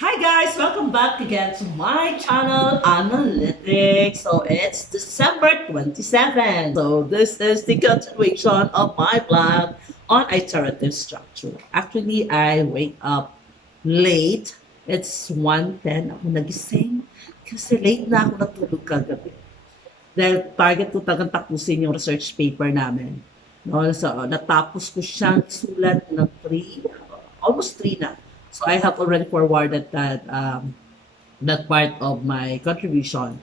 Hi guys, welcome back again to my channel Analytics. So it's December 27. So this is the continuation of my blog on iterative structure. Actually, I wake up late. It's 1:10 ako nagising kasi late na ako natulog kagabi. Dahil target ko talagang tapusin yung research paper namin. No, so, natapos ko siyang sulat ng 3, almost 3 na. So I have already forwarded that part of my contribution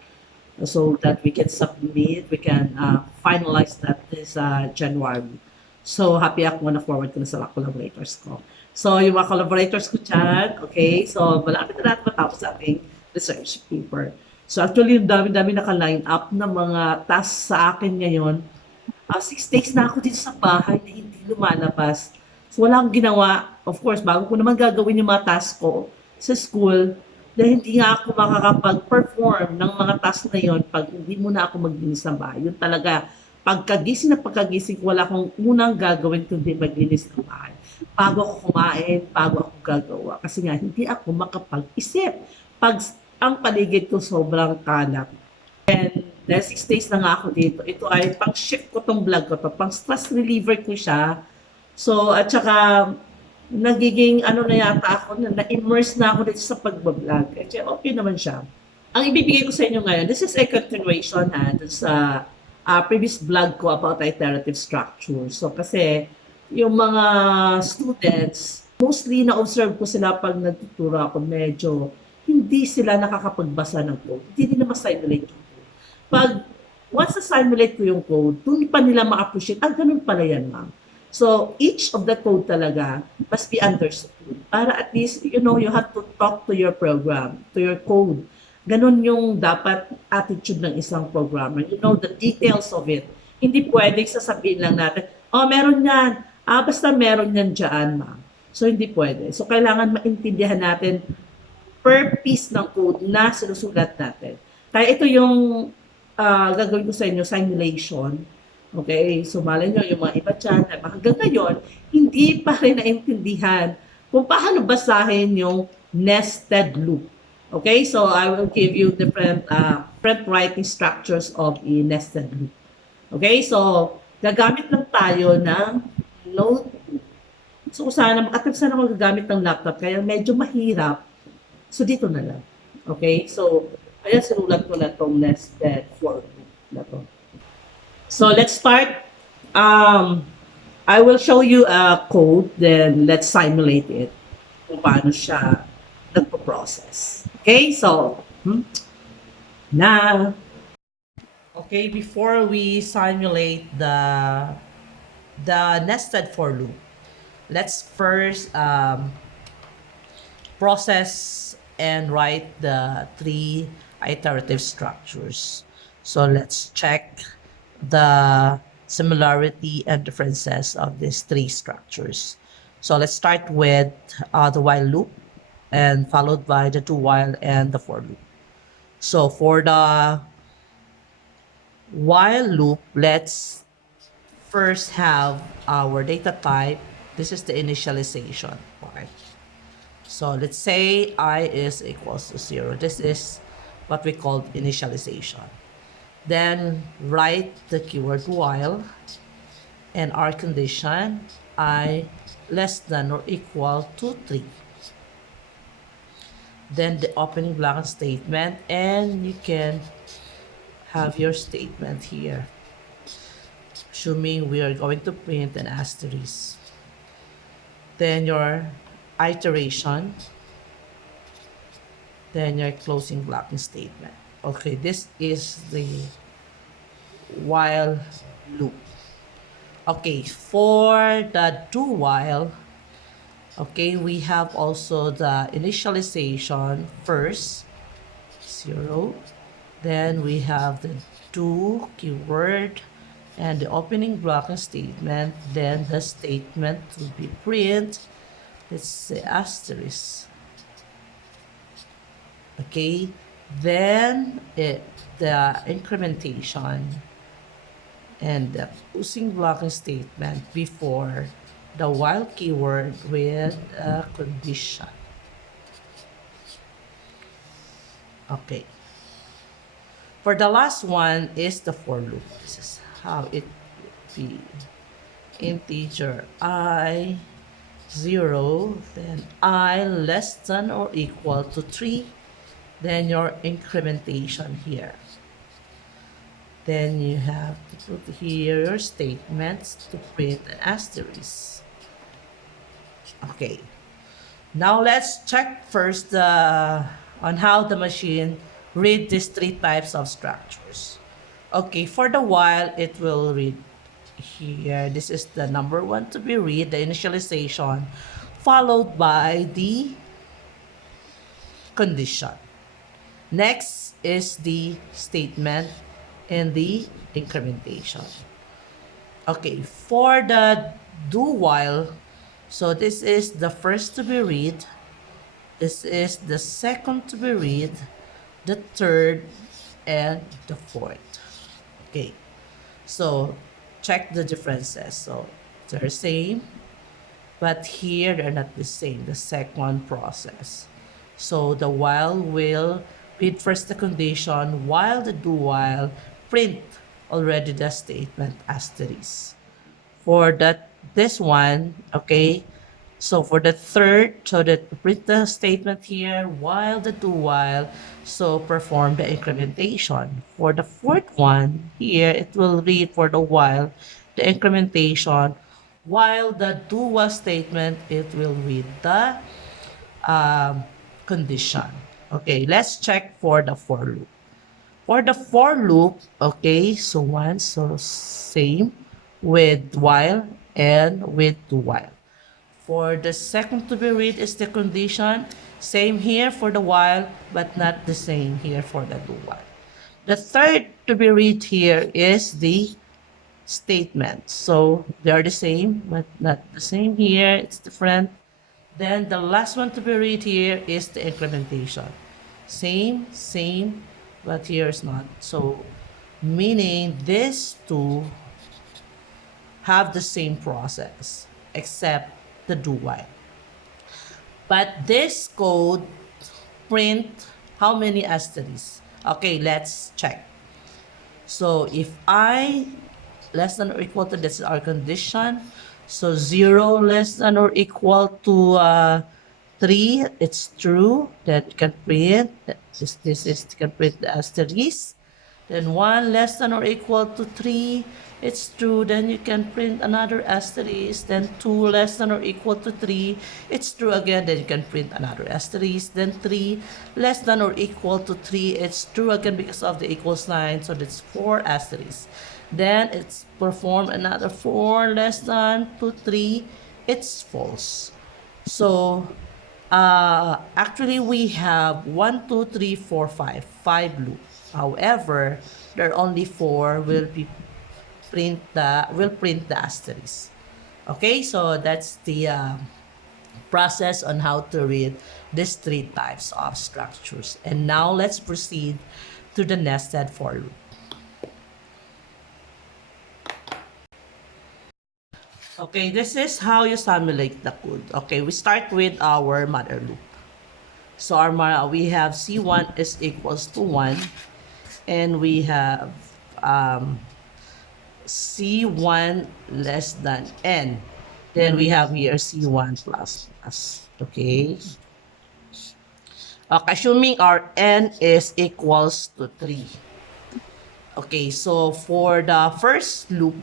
so that we can submit, we can finalize that this January. So happy ako na forward ko na sa mga collaborators ko. So yung mga collaborators ko dyan, okay, so malapit na natin matapos ating research paper. So actually, yung dami-dami naka-line up na mga tasks sa akin ngayon. 6 days na ako dito sa bahay na hindi lumalabas. So wala akong ginawa. Of course, bago ko naman gagawin yung mga task ko sa school, dahil hindi nga ako makakapag-perform ng mga task na yon pag hindi muna ako maglinis ng bahay. Yun talaga, pagkagising ko, wala akong unang gagawin kundi maglinis ng bahay. Bago ako kumain, bago ako gagawa. Kasi nga, hindi ako makapag-isip. Pag ang paligid ko sobrang kalat. And dahil 6 days na nga ako dito, ito ay pang-shift ko tong vlog ko to, pang-stress reliever ko siya. So, at saka, nagiging ano na yata ako, na-immerse na ako dito sa pagbablog. Kaya okay naman siya. Ang ibibigay ko sa inyo ngayon, this is a continuation dun sa previous vlog ko about iterative structure. So, kasi, yung mga students, mostly na-observe ko sila pag nagtuturo ako, medyo hindi sila nakakapagbasa ng code. Hindi nila ma-simulate yung code. Pag once na-simulate ko yung code, doon pa nila ma-appreciate, ganun pala yan, ma'am. So, each of the code talaga must be understood. Para at least, you have to talk to your program, to your code. Ganun yung dapat attitude ng isang programmer. You know the details of it. Hindi pwedeng sasabihin lang natin, meron yan. Basta meron yan dyan, ma'am. So, hindi pwede. So, kailangan maintindihan natin per piece ng code na sinusulat natin. Kaya ito yung gagawin ko sa inyo, simulation. Okay? So, malay nyo, yung mga iba dyan, hanggang ngayon, hindi pa rin naintindihan kung paano basahin yung nested loop. Okay? So, I will give you different writing structures of a nested loop. Okay? So, gagamit lang tayo ng notebook. So, sana ako gagamit ng laptop, kaya medyo mahirap. So, dito na lang. Okay? So, kaya sinulat ko na itong nested for na to. So, let's start. I will show you a code, then let's simulate it kung paano siya nagpo-process. Okay? So, now, okay, before we simulate the nested for loop, let's first process and write the 3 iterative structures. So let's check the similarity and differences of these 3 structures. So let's start with the while loop and followed by the do while and the for loop. So for the while loop, let's first have our data type. This is the initialization. Okay. So let's say I is equals to 0. This is what we call initialization. Then write the keyword while and our condition I less than or equal to 3. Then the opening block statement, and you can have your statement here. Assuming we are going to print an asterisk. Then your iteration, then your closing blocking statement. Okay, this is the while loop. Okay, for the do while, okay, we have also the initialization first, 0. Then we have the do keyword and the opening blocking statement. Then the statement will be print. Let's say asterisk. Okay, then the incrementation and the closing blocking statement before the while keyword with a condition. Okay. For the last one is the for loop. This is how it would be. Integer I 0, then I less than or equal to 3, then your incrementation here. Then you have to put here your statements to print an asterisk. Okay. Now let's check first on how the machine read these three types of structures. Okay, for the while, it will read here. This is the number one to be read, the initialization, followed by the condition. Next is the statement and the incrementation. Okay, for the do while, so this is the first to be read, this is the second to be read, the third, and the fourth. Okay, so check the differences. So they're same, but here they're not the same, the second process. So the while will read first the condition, while the do while print already the statement asterisk. For that this one, okay, so for the third, so that print the statement here while the do while, so perform the incrementation. For the fourth one here, it will read for the while the incrementation, while the do while statement, it will read the um, condition. Okay, let's check for the for loop. For the for loop, okay, so one, so same with while and with do while. For the second to be read is the condition, same here for the while, but not the same here for the do while. The third to be read here is the statement. So they are the same, but not the same here. It's different. Then the last one to be read here is the implementation. Same, but here is not. So meaning these two have the same process except the do while. But this code print how many asterisks? Okay, let's check. So if I less than or equal to, this is our condition. So 0 less than or equal to 3, it's true that you can print. This is you can print the asterisk. Then 1 less than or equal to 3, it's true, then you can print another asterisk. Then 2 less than or equal to 3, it's true again, then you can print another asterisk. Then 3 less than or equal to 3, it's true again because of the equal sign, so that's 4 asterisks. Then it's perform another 4 less than to 3, it's false. So actually we have 1, 2, 3, 4, 5, 5 loops. However, there are only 4 will print the asterisk. Okay, so that's the process on how to read these 3 types of structures. And now let's proceed to the nested for loop. Okay, this is how you simulate the code. Okay, we start with our mother loop. So we have C1 is equals to 1, and we have C1 less than n. Then we have here C1 plus plus. Okay. Okay, assuming our n is equals to 3. Okay, so for the first loop,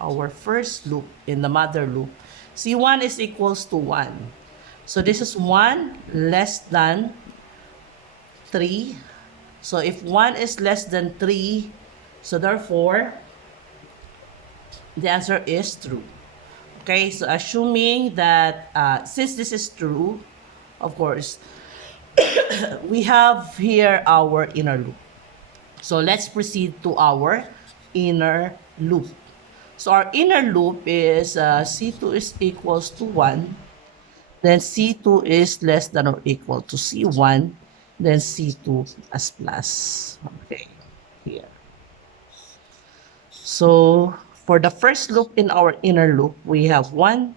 our first loop in the mother loop, C1 is equals to 1. So this is 1 less than 3. So if 1 is less than 3, so therefore, the answer is true. Okay, so assuming that since this is true, of course, we have here our inner loop. So let's proceed to our inner loop. So our inner loop is C2 is equals to 1, then C2 is less than or equal to C1, then C2 as plus. Okay, here. So for the first loop in our inner loop, we have 1,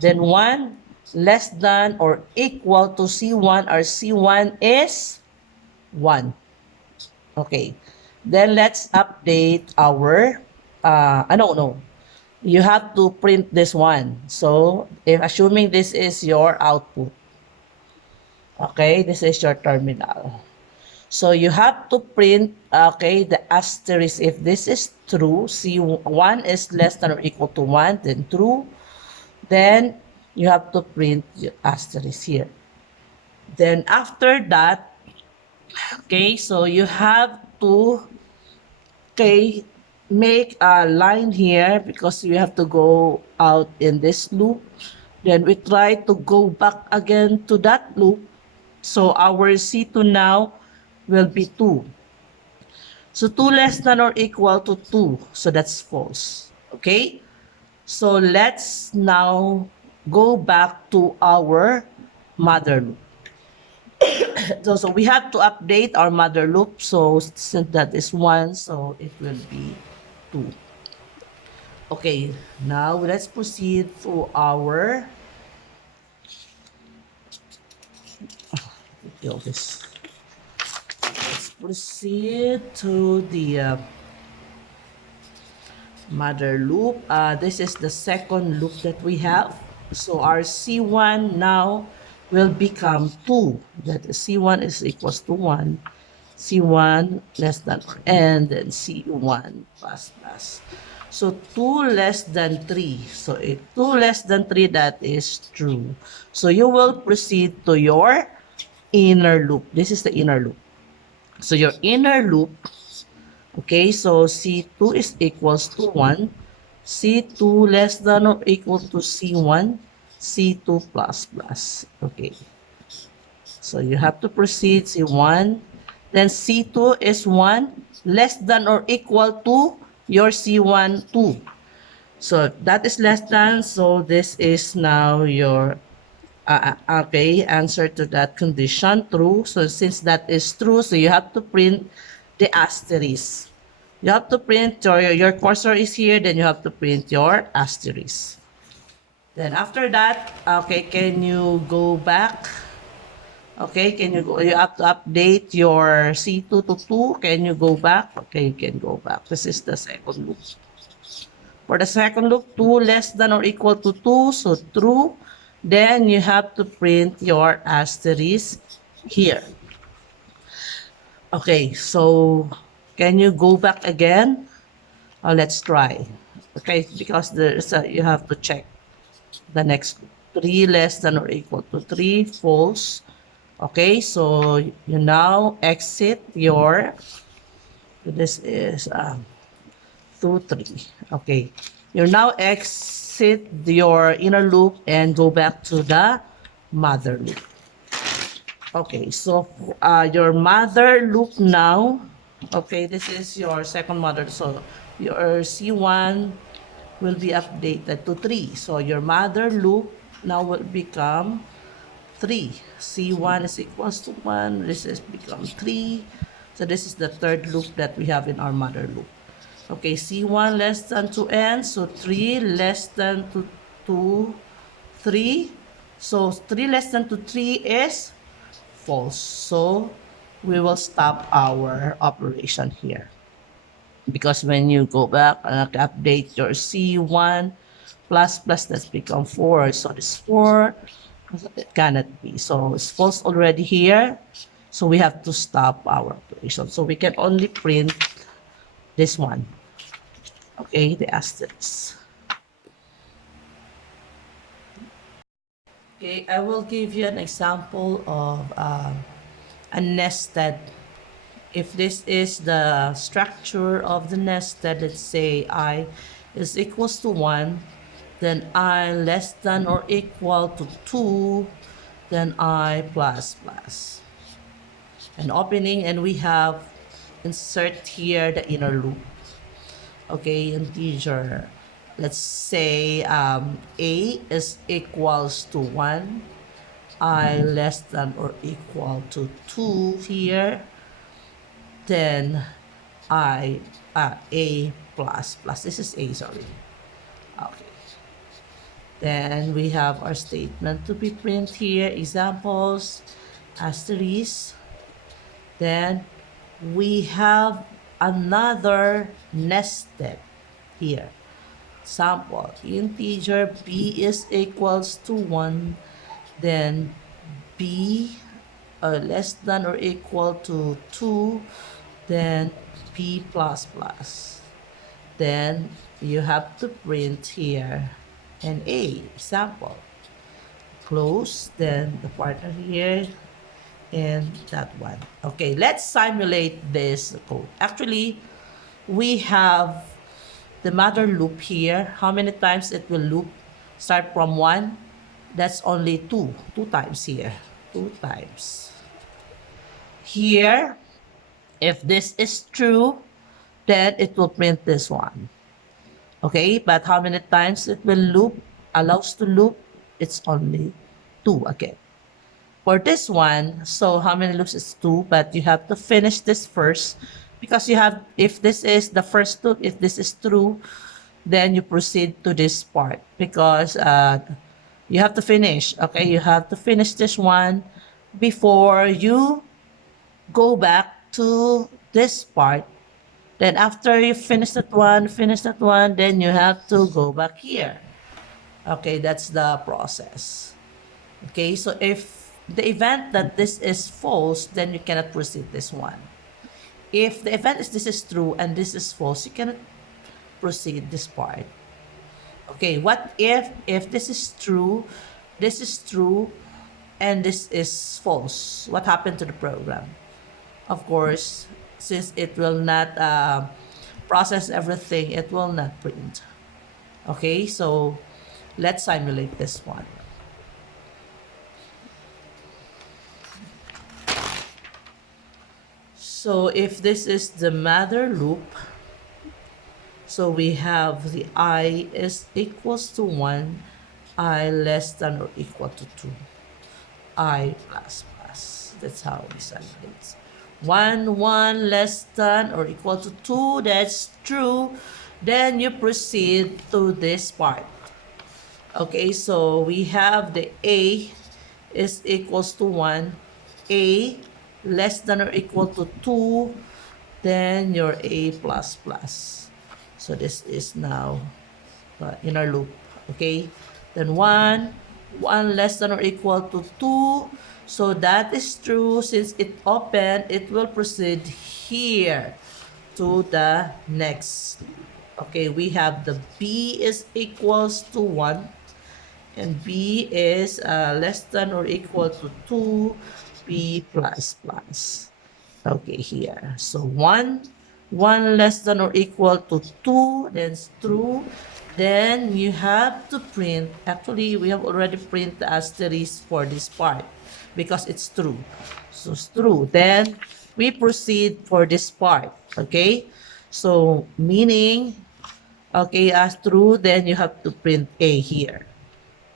then 1 less than or equal to C1, or C1 is 1. Okay. Then let's update our, no. You have to print this one. So, if assuming this is your output, okay, this is your terminal. So, you have to print, okay, the asterisk. If this is true, C1 is less than or equal to 1, then true. Then, you have to print the asterisk here. Then, after that, okay, so you have to, okay, make a line here because we have to go out in this loop. Then we try to go back again to that loop. So our C2 now will be 2. So 2 less than or equal to 2. So that's false. Okay? So let's now go back to our mother loop. So we have to update our mother loop. So since that is 1, so it will be 2. Okay, now let's proceed to our this. Let's proceed to the mother loop. This is the second loop that we have. So our C1 now will become 2. That is C1 is equals to 1. C1 less than or and then C1 plus plus. So 2 less than 3. So if 2 less than 3, that is true. So you will proceed to your inner loop. This is the inner loop. So your inner loop, okay, so C2 is equals to 1. C2 less than or equal to C1. C2 plus plus. Okay. So you have to proceed C1. Then C2 is 1 less than or equal to your C1 2. So that is less than. So this is now your okay, answer to that condition, true. So since that is true, so you have to print the asterisk. You have to print your cursor is here, then you have to print your asterisk. Then after that, okay, can you go back? Okay, can you go? You have to update your C2 to 2. Can you go back? Okay, you can go back. This is the second loop. For the second loop, 2 less than or equal to 2, so true. Then you have to print your asterisk here. Okay, so can you go back again? Let's try. Okay, because there's you have to check the next 3 less than or equal to 3, false. Okay, so you now exit your, this is 2, 3. Okay, you now exit your inner loop and go back to the mother loop. Okay, so your mother loop now, okay, this is your second mother. So your C1 will be updated to 3. So your mother loop now will become 3. C1 is equals to 1. This is become 3. So this is the third loop that we have in our mother loop. Okay, C1 less than 2n. So 3 less than 2, 3. So 3 less than 3 is false. So we will stop our operation here. Because when you go back and update your C1 plus plus, that's become 4. So this 4, it cannot be. So it's false already here. So we have to stop our operation. So we can only print this one. Okay, the asterisk. Okay, I will give you an example of a nested. If this is the structure of the nested, let's say I is equals to 1, then I less than or equal to 2, then I plus plus. An opening, and we have insert here the inner loop. Okay, integer. Let's say a is equals to 1, I less than or equal to 2 here, then I a plus plus. This is a, sorry. Okay. Then we have our statement to be printed here, examples, asterisk. Then we have another nested here. Sample, integer b is equals to 1, then b less than or equal to 2, then b plus plus. Then you have to print here an a sample. Close, then the partner here, and that one. Okay, let's simulate this code. Actually, we have the mother loop here. How many times it will loop? Start from 1. That's only 2. 2 times here. 2 times. Here, if this is true, then it will print this one. Okay, but how many times it will loop? Allows to loop? It's only 2 again. For this one, so how many loops is 2, but you have to finish this first because you have, if this is the first loop, if this is true, then you proceed to this part because you have to finish. Okay, you have to finish this one before you go back to this part. Then after you finish that one, then you have to go back here. Okay, that's the process. Okay, so if the event that this is false, then you cannot proceed this one. If the event is this is true and this is false, you cannot proceed this part. Okay, what if this is true, and this is false? What happened to the program? Of course, since it will not process everything, it will not print. Okay, so let's simulate this one. So if this is the mother loop, so we have the I is equals to 1, I less than or equal to 2, I plus plus. That's how we simulate. 1, 1 less than or equal to 2, that's true. Then you proceed to this part. Okay, so we have the A is equals to 1, A less than or equal to 2, then your A plus plus. So this is now inner loop. Okay, then 1 less than or equal to 2. So that is true. Since it opened, it will proceed here to the next. Okay, we have the B is equals to 1 and B is less than or equal to 2, B plus plus. Okay, here. So 1 less than or equal to 2, then it's true. Then you have to print, actually we have already printed the asterisk for this part because it's true. So it's true. Then we proceed for this part. Okay, so meaning, okay, as true, then you have to print A here.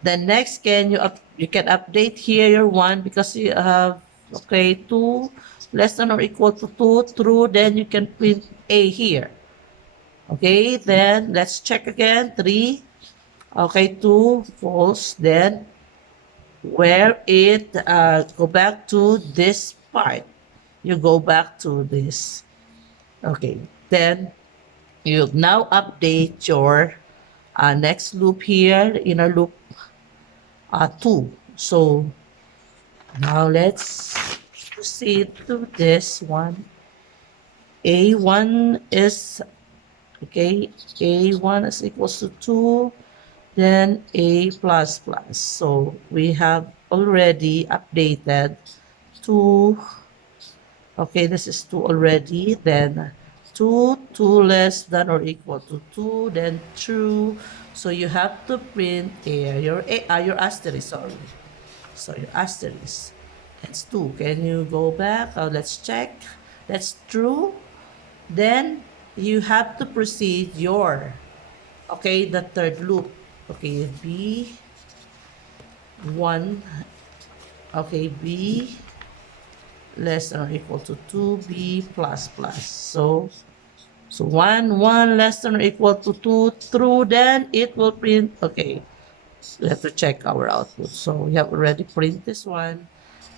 Then next, you can update here your 1 because you have, okay, 2 less than or equal to 2, true, then you can print A here. Okay, then let's check again, 3, okay, 2, false, then where it, go back to this part, you go back to this. Okay, then you now update your next loop here, the inner loop 2. So now let's proceed to this one. A1 is, okay, A1 is equals to 2, then A plus plus. So we have already updated 2. Okay, this is 2 already. Then 2 less than or equal to 2, then true. So you have to print here your asterisk, sorry. So your asterisk. That's 2. Can you go back? Let's check. That's true. Then you have to proceed your, okay, the third loop. Okay, B1, okay, B less than or equal to 2B plus plus. So 1 less than or equal to 2, true, then it will print, okay, We have to check our output. So we have already print this one,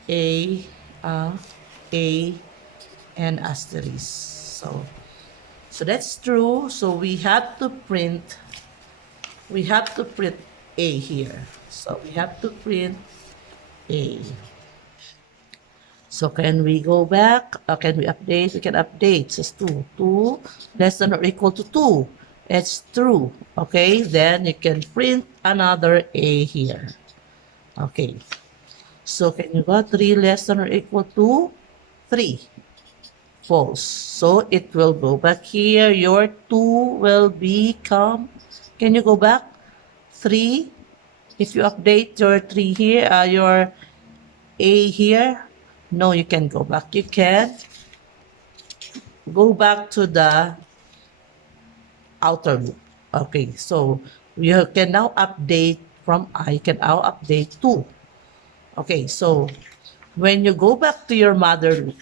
A, uh, A, and asterisk. So that's true. So we have to print A here. So we have to print A. So can we go back? Can we update? We can update. It says 2. 2 less than or equal to 2. It's true. Okay, then you can print another A here. Okay. So can you go 3 less than or equal to 3? False. So it will go back here. Your 2 will become, can you go back? 3. If you update your 3 here, your A here, no, you can go back. You can go back to the outer loop. Okay, so you can now update from I, you can now update 2. Okay, so when you go back to your mother loop,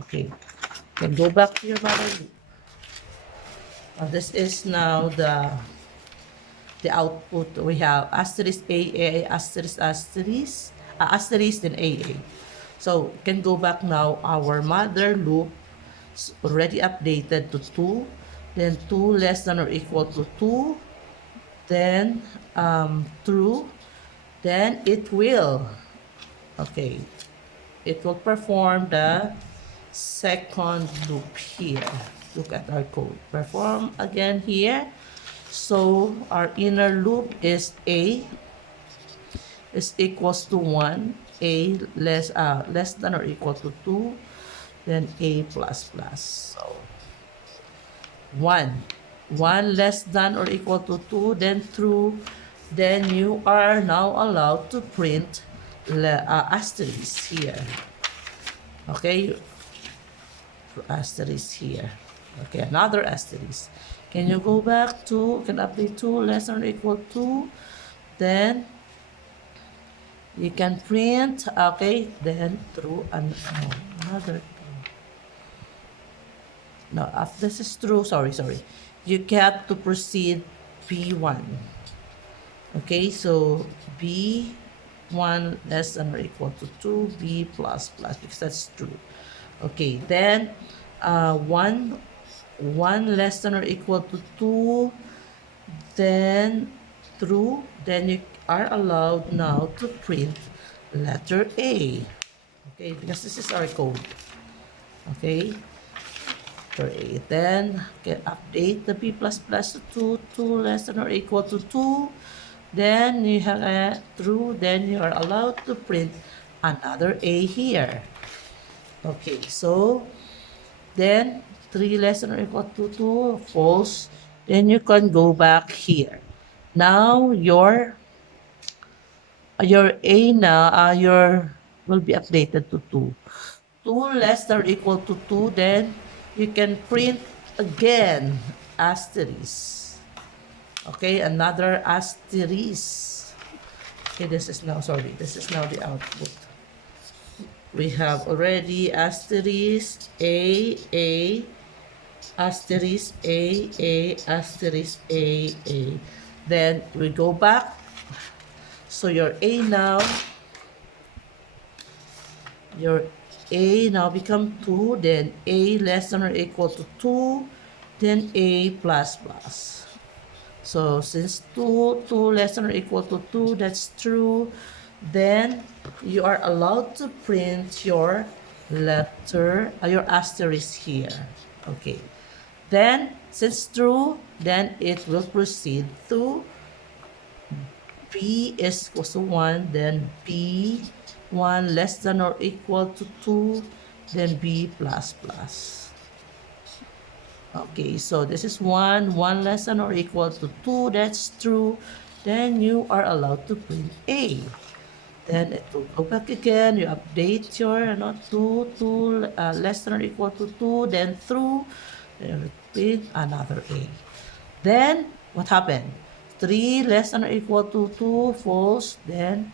okay, you can go back to your mother loop. This is now the output. We have asterisk AA, asterisk, asterisk, asterisk, then AA. So you can go back now. Our mother loop is already updated to 2. Then 2 less than or equal to 2. Then true. Then it will, okay, it will perform the second loop here. Look at our code. Perform again here. So our inner loop is A is equals to 1, A less than or equal to 2, then A plus plus. So 1 less than or equal to 2, then true, then you are now allowed to print asterisk here. Okay, asterisk here. Okay, another asterisk. Can you go back to, can update 2 less than or equal to, then you can print, okay, then through another, no, this is true, sorry, you have to proceed B1. Okay, so B1 less than or equal to 2, B plus plus, because that's true. Okay, then 1 less than or equal to 2, then true, then you are allowed now to print letter A. Okay, because this is our code. Okay, letter A. Then can update the B plus plus to 2, 2 less than or equal to 2. Then you have a true, then you are allowed to print another A here. Okay, so then 3 less than or equal to 2, false. Then you can go back here. Now your A now will be updated to 2. 2 less than or equal to 2, then you can print again asterisk. Okay, another asterisk. Okay, this is now the output. We have already asterisk A, asterisk A, asterisk A. Then we go back. So your A now become 2, then A less than or equal to 2, then A plus plus. So since 2 less than or equal to 2, that's true, then you are allowed to print your letter, your asterisk here. Okay. Then, since true, then it will proceed to B is equals to 1, then B 1 less than or equal to 2, then B plus plus. Okay, so this is 1 less than or equal to 2, that's true. Then you are allowed to print A. Then it will go back again, you update your 2 less than or equal to 2, then true, then print another A. Then, what happened? 3 less than or equal to 2, false. Then,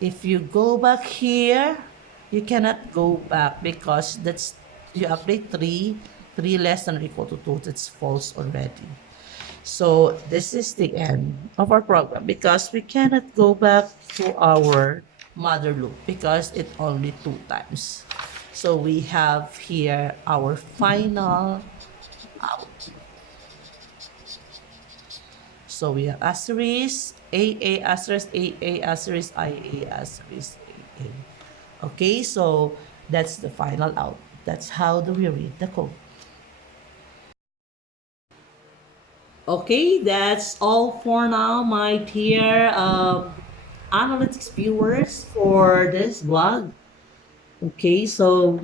if you go back here, you cannot go back because you update 3 less than or equal to 2, that's false already. So this is the end of our program because we cannot go back to our mother loop because it only two times. So we have here our final out. So we have asterisk, AA asterisk, AA asterisk, IA asterisk, AA. Okay, so that's the final out. That's how do we read the code. Okay, that's all for now, my dear analytics viewers for this vlog. Okay, so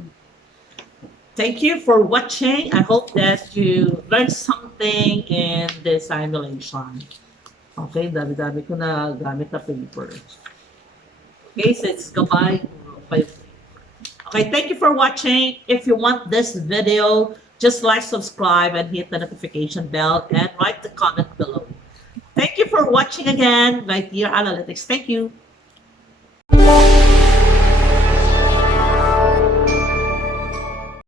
thank you for watching. I hope that you learned something in this simulation. Okay, dami-dami ko na gamit na paper. Okay, so it's goodbye. Okay, thank you for watching. If you want this video, just like, subscribe, and hit the notification bell and write the comment below. Thank you for watching again, my dear analytics. Thank you.